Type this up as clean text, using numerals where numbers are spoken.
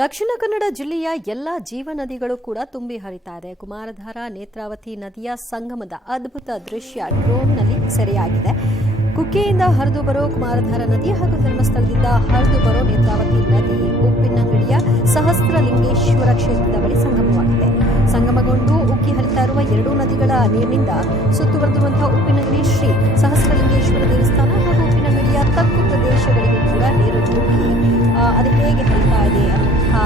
ದಕ್ಷಿಣ ಕನ್ನಡ ಜಿಲ್ಲೆಯ ಎಲ್ಲಾ ಜೀವನದಿಗಳು ಕೂಡ ತುಂಬಿ ಹರಿತಾ ಇದೆ. ಕುಮಾರಧಾರಾ ನೇತ್ರಾವತಿ ನದಿಯ ಸಂಗಮದ ಅದ್ಭುತ ದೃಶ್ಯ ಡ್ರೋನ್ನಲ್ಲಿ ಸೆರೆಯಾಗಿದೆ. ಕುಕ್ಕೆಯಿಂದ ಹರಿದು ಬರೋ ಕುಮಾರಧಾರಾ ನದಿ ಹಾಗೂ ಧರ್ಮಸ್ಥಳದಿಂದ ಹರಿದು ಬರೋ ನೇತ್ರಾವತಿ ನದಿ ಉಪ್ಪಿನಂಗಡಿಯ ಸಹಸ್ರಲಿಂಗೇಶ್ವರ ಕ್ಷೇತ್ರದ ಬಳಿ ಸಂಗಮವಾಗಿದೆ. ಸಂಗಮಗೊಂಡು ಉಕ್ಕಿ ಹರಿತಾ ಇರುವ ಎರಡೂ ನದಿಗಳ ನೀರಿನಿಂದ ಸುತ್ತುವರೆದಿರುವಂತಹ ಉಪ್ಪಿನಂಗಡಿ ಶ್ರೀ ಸಹಸ್ರಲಿಂಗೇಶ್ವರ ದೇವಸ್ಥಾನ ಹಾಗೂ ಉಪ್ಪಿನಂಗಡಿಯ ತಗ್ಗು ಪ್ರದೇಶಗಳಿಗೂ ಕೂಡ ನೀರು ನುಗ್ಗಿ ಅದು ಹೇಗೆ ಹರಿತಾ ಇದೆ ಅನ್ನುವಂತಹ